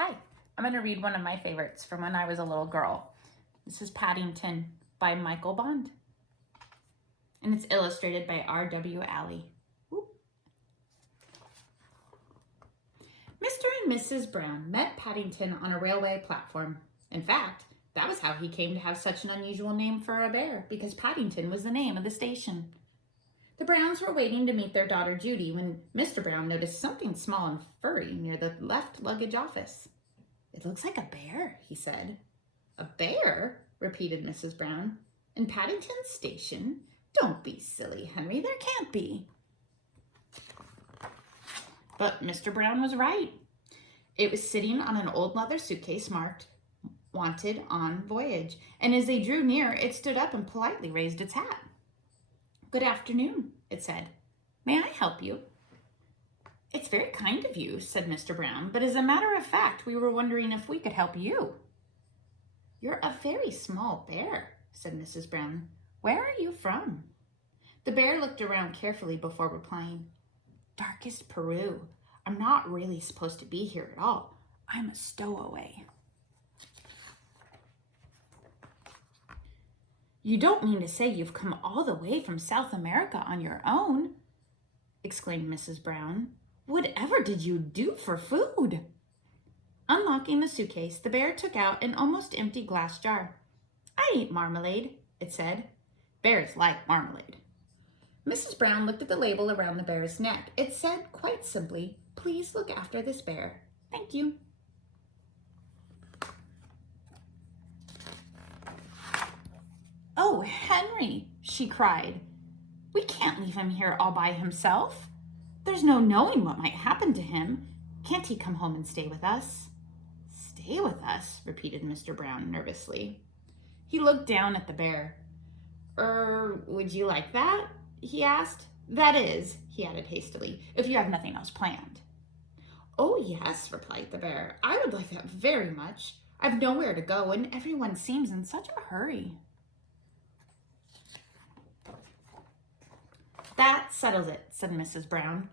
Hi, I'm going to read one of my favorites from when I was a little girl. This is Paddington by Michael Bond. And it's illustrated by R.W. Alley. Mr. and Mrs. Brown met Paddington on a railway platform. In fact, that was how he came to have such an unusual name for a bear, because Paddington was the name of the station. The Browns were waiting to meet their daughter Judy when Mr. Brown noticed something small and furry near the left luggage office. "It looks like a bear," he said. "A bear?" repeated Mrs. Brown. "In Paddington's station? Don't be silly, Henry. There can't be." But Mr. Brown was right. It was sitting on an old leather suitcase marked "Wanted on Voyage," and as they drew near, it stood up and politely raised its hat. "Good afternoon," it said. "May I help you?" "It's very kind of you," said Mr. Brown, "but as a matter of fact, we were wondering if we could help you." "You're a very small bear," said Mrs. Brown. "Where are you from?" The bear looked around carefully before replying. "Darkest Peru. I'm not really supposed to be here at all. I'm a stowaway." "You don't mean to say you've come all the way from South America on your own?" exclaimed Mrs. Brown. "Whatever did you do for food?" Unlocking the suitcase, the bear took out an almost empty glass jar. "I ate marmalade," it said. Bears like marmalade. Mrs. Brown looked at the label around the bear's neck. It said quite simply, "Please look after this bear. Thank you." "Oh, Henry," she cried. "We can't leave him here all by himself. There's no knowing what might happen to him. Can't he come home and stay with us?" "Stay with us?" repeated Mr. Brown nervously. He looked down at the bear. Would you like that?" he asked. "That is," he added hastily, "if you have nothing else planned." "Oh, yes," replied the bear. "I would like that very much. I've nowhere to go, and everyone seems in such a hurry." "That settles it," said Mrs. Brown.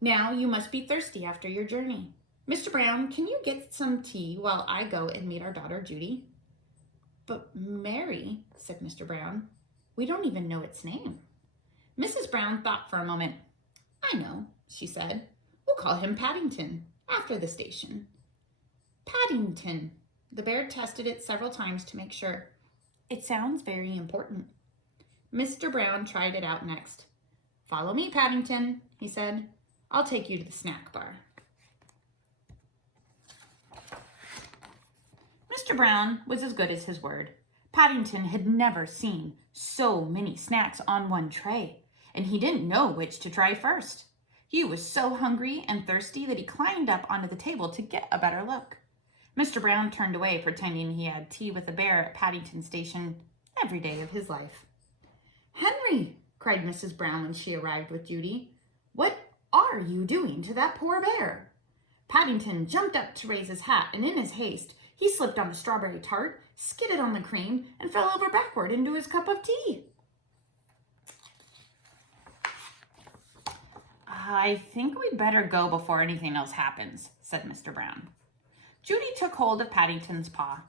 "Now you must be thirsty after your journey. Mr. Brown, can you get some tea while I go and meet our daughter Judy?" "But Mary," said Mr. Brown, "we don't even know its name." Mrs. Brown thought for a moment. "I know," she said. "We'll call him Paddington, after the station." Paddington. The bear tested it several times to make sure. "It sounds very important." Mr. Brown tried it out next. "Follow me, Paddington," he said. "I'll take you to the snack bar." Mr. Brown was as good as his word. Paddington had never seen so many snacks on one tray, and he didn't know which to try first. He was so hungry and thirsty that he climbed up onto the table to get a better look. Mr. Brown turned away, pretending he had tea with a bear at Paddington Station every day of his life. "Henry!" cried Mrs. Brown when she arrived with Judy. "What are you doing to that poor bear?" Paddington jumped up to raise his hat, and in his haste, he slipped on the strawberry tart, skidded on the cream, and fell over backward into his cup of tea. "I think we'd better go before anything else happens," said Mr. Brown. Judy took hold of Paddington's paw.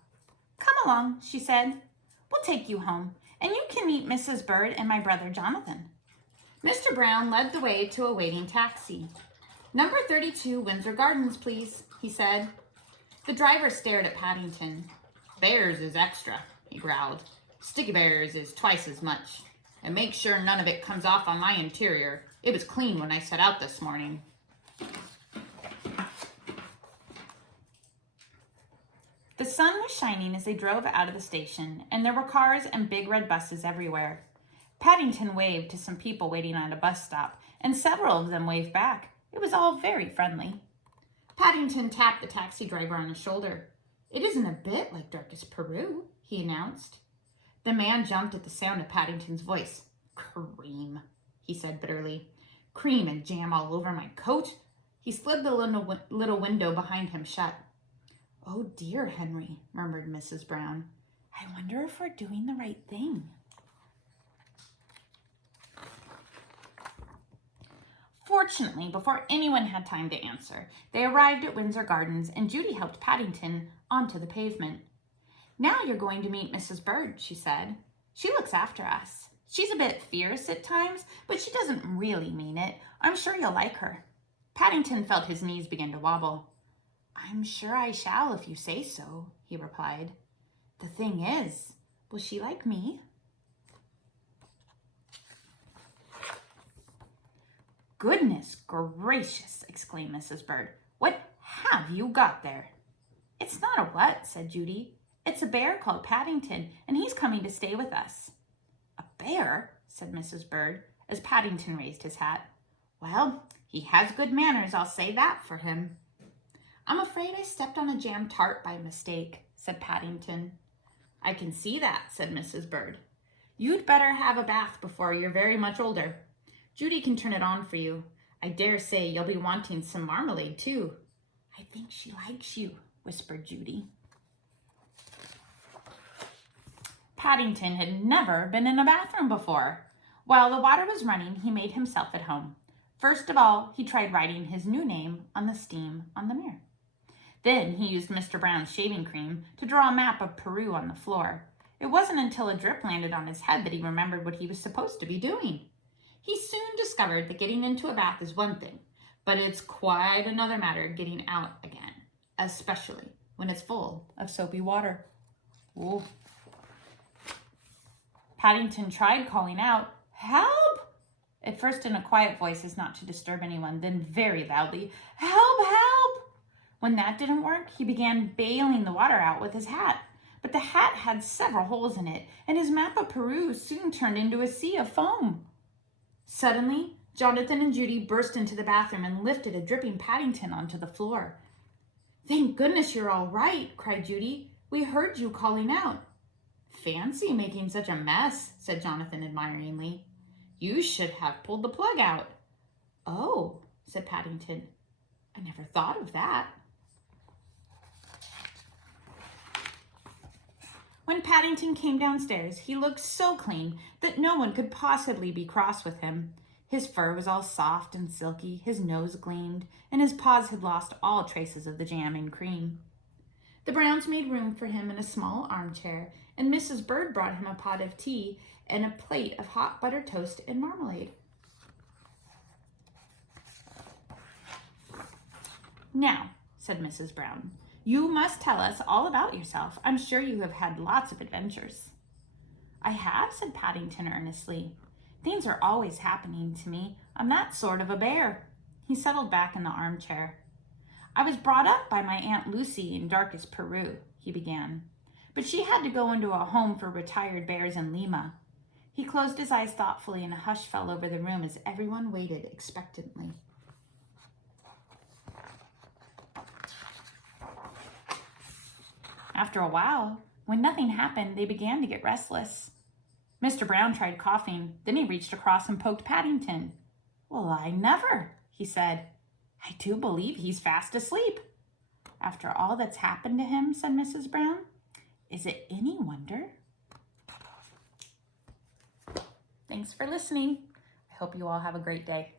"Come along," she said. "We'll take you home, and you can meet Mrs. Bird and my brother Jonathan." Mr. Brown led the way to a waiting taxi. "Number 32 Windsor Gardens, please," he said. The driver stared at Paddington. "Bears is extra," he growled. "Sticky Bears is twice as much. And make sure none of it comes off on my interior. It was clean when I set out this morning." The sun was shining as they drove out of the station, and there were cars and big red buses everywhere. Paddington waved to some people waiting at a bus stop, and several of them waved back. It was all very friendly. Paddington tapped the taxi driver on his shoulder. "It isn't a bit like Darkest Peru," he announced. The man jumped at the sound of Paddington's voice. "Cream," he said bitterly. "Cream and jam all over my coat." He slid the little window behind him shut. "Oh dear, Henry," murmured Mrs. Brown. "I wonder if we're doing the right thing." Fortunately, before anyone had time to answer, they arrived at Windsor Gardens and Judy helped Paddington onto the pavement. "Now you're going to meet Mrs. Bird," she said. "She looks after us. She's a bit fierce at times, but she doesn't really mean it. I'm sure you'll like her." Paddington felt his knees begin to wobble. "I'm sure I shall if you say so," he replied. "The thing is, will she like me?" "Goodness gracious!" exclaimed Mrs. Bird. "What have you got there?" "It's not a what," said Judy. "It's a bear called Paddington, and he's coming to stay with us." "A bear?" said Mrs. Bird, as Paddington raised his hat. "Well, he has good manners, I'll say that for him." "I'm afraid I stepped on a jam tart by mistake," said Paddington. "I can see that," said Mrs. Bird. "You'd better have a bath before you're very much older. Judy can turn it on for you. I dare say you'll be wanting some marmalade, too." "I think she likes you," whispered Judy. Paddington had never been in a bathroom before. While the water was running, he made himself at home. First of all, he tried writing his new name on the steam on the mirror. Then he used Mr. Brown's shaving cream to draw a map of Peru on the floor. It wasn't until a drip landed on his head that he remembered what he was supposed to be doing. He soon discovered that getting into a bath is one thing, but it's quite another matter getting out again, especially when it's full of soapy water. Ooh. Paddington tried calling out, "Help!" At first in a quiet voice as not to disturb anyone, then very loudly, "Help, help!" When that didn't work, he began bailing the water out with his hat. But the hat had several holes in it, and his map of Peru soon turned into a sea of foam. Suddenly, Jonathan and Judy burst into the bathroom and lifted a dripping Paddington onto the floor. "Thank goodness you're all right," cried Judy. "We heard you calling out." "Fancy making such a mess," said Jonathan admiringly. "You should have pulled the plug out." "Oh," said Paddington. "I never thought of that." When Paddington came downstairs, he looked so clean that no one could possibly be cross with him. His fur was all soft and silky, his nose gleamed, and his paws had lost all traces of the jam and cream. The Browns made room for him in a small armchair, and Mrs. Bird brought him a pot of tea and a plate of hot buttered toast and marmalade. "Now," said Mrs. Brown, "you must tell us all about yourself. I'm sure you have had lots of adventures." "I have," said Paddington earnestly. "Things are always happening to me. I'm that sort of a bear." He settled back in the armchair. "I was brought up by my Aunt Lucy in darkest Peru," he began. "But she had to go into a home for retired bears in Lima." He closed his eyes thoughtfully and a hush fell over the room as everyone waited expectantly. After a while, when nothing happened, they began to get restless. Mr. Brown tried coughing, then he reached across and poked Paddington. "Well, I never," he said. "I do believe he's fast asleep." "After all that's happened to him," said Mrs. Brown, "is it any wonder?" Thanks for listening. I hope you all have a great day.